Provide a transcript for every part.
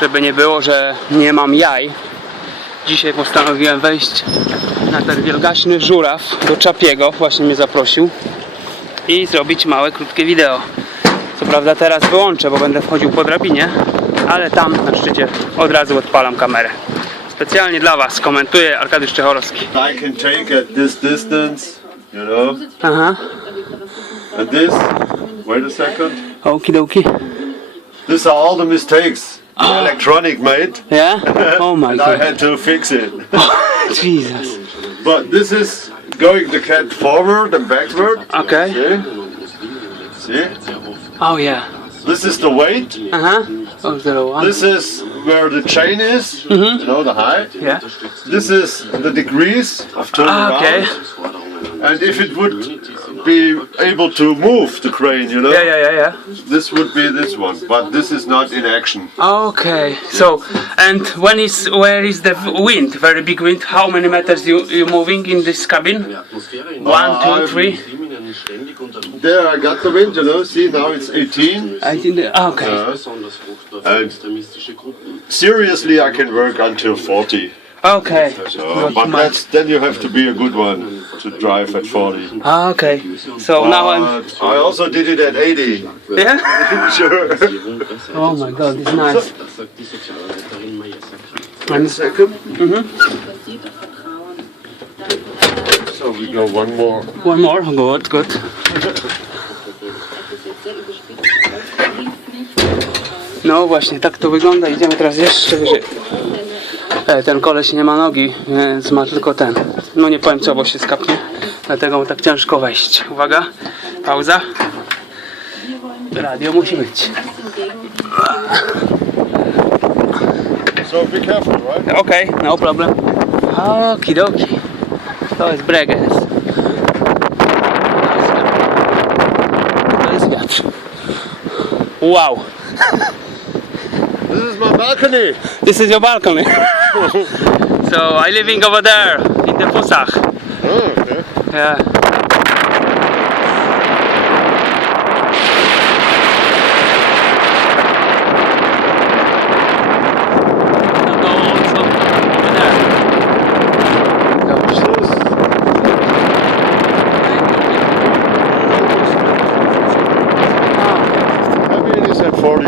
Żeby nie było, że nie mam jaj. Dzisiaj postanowiłem wejść na ten wielgaśny żuraw do Czapiego. Właśnie mnie zaprosił. I zrobić małe, krótkie wideo. Co prawda teraz wyłączę, bo będę wchodził po drabinie, ale tam na szczycie od razu odpalam kamerę. Specjalnie dla Was komentuje Arkadiusz Czechorowski. I can take at this distance, you know, Aha, and this, wait a second, okidoki. These are all the mistakes ah. the electronic made, Yeah? Oh my and I god. had to fix it. Jesus. But this is going the cat forward and backward. Okay. See? See? Oh yeah. This is the weight. Aha. Oh, zero one. This is where the chain is, mm-hmm. you know, the height. Yeah. This is the degrees of turning Ah, okay. around. And if it would be able to move the crane, you know, Yeah, yeah, yeah, yeah. this would be this one. But this is not in action. Okay. So, and when is where is the wind? Very big wind. How many meters you you moving in this cabin? One, two, I'm- three. There I got the wind, you know. See, now it's 18. I think. The, ah, okay. And seriously, I can work until 40. Okay. So, Not but much. that's, then you have to be a good one to drive at 40. Ah, okay. So now I'm. But I also did it at 80. Yeah. Sure. Oh my God, it's nice. One second. So we go one more. One more. Good, good. No właśnie, tak to wygląda. Idziemy teraz jeszcze wyżej. E, ten koleś nie ma nogi, więc ma tylko ten. No nie powiem co, bo się skapnie. Dlatego mu tak ciężko wejść. Uwaga, pauza. Radio musi być. So be careful, right? No problem. Okidoki. To jest breges. To jest wiatr. Wow. This is my balcony. This is your balcony. so I living over there in the Fusach. Oh, okay. Yeah.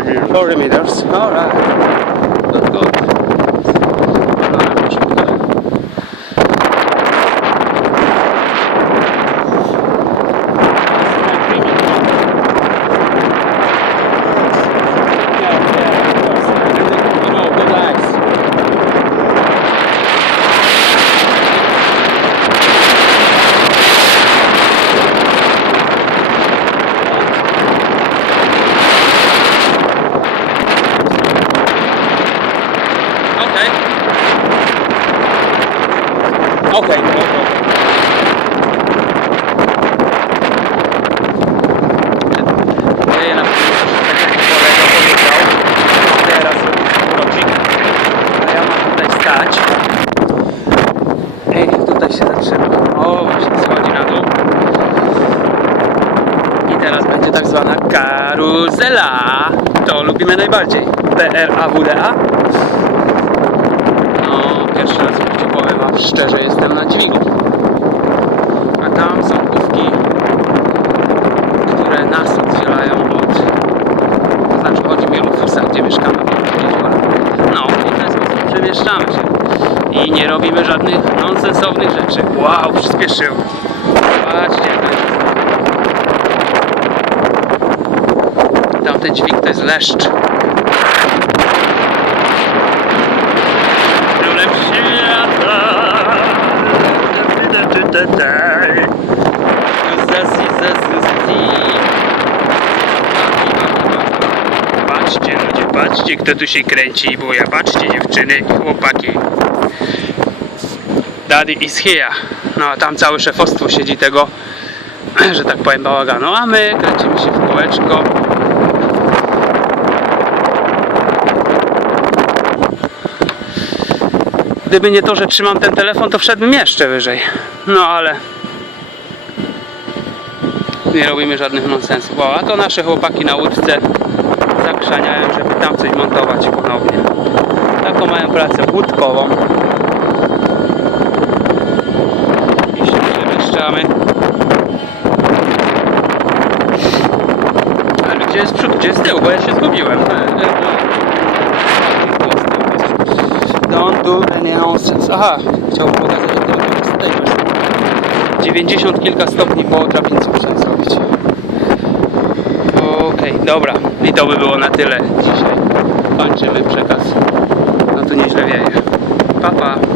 meters. 40 meters. Alright. Let's go. Okay, no. Dzieje nam się coś takiego, kolega powiedział. Teraz rodzik. A ja mam tutaj stać. Ej, tutaj się zatrzymam. O, właśnie schodzi na dół. I teraz będzie tak zwana karuzela. To lubimy najbardziej. P-R-A-W-D-A. No, pierwszy raz w życiu powiem wam szczerze, jestem na dźwigu. A tam są główki, które nas oddzielają od... To znaczy chodzi mi o Lufusa, gdzie mieszkamy. No, i w ten sposób przemieszczamy się. I nie robimy żadnych nonsensownych rzeczy. Wow, przyspieszył. Patrzcie. Tamten dźwig to jest leszcz. Zasi, zasi, zasi. Patrzcie ludzie, patrzcie kto tu się kręci, bo ja patrzcie dziewczyny i chłopaki. Daddy is here. No a tam całe szefostwo siedzi tego, że tak powiem bałaganu, a my kręcimy się w kółeczko. Gdyby nie to, że trzymam ten telefon, to wszedłbym jeszcze wyżej. No ale nie robimy żadnych nonsensów. O, a to nasze chłopaki na łódce zakrzaniają, żeby tam wystartować ponownie. Taką mają pracę łódkową. I się przemieszczamy. Ale gdzie jest przód, gdzie jest tył? Bo ja się zgubiłem. E, e, e. Don't do any nonsense. Aha, chciałbym pokazać, jak to. 90 kilka stopni po drabince muszę zrobić. Okej, dobra. I to by było na tyle dzisiaj. Kończymy przekaz. No to nieźle wieje. Pa, pa.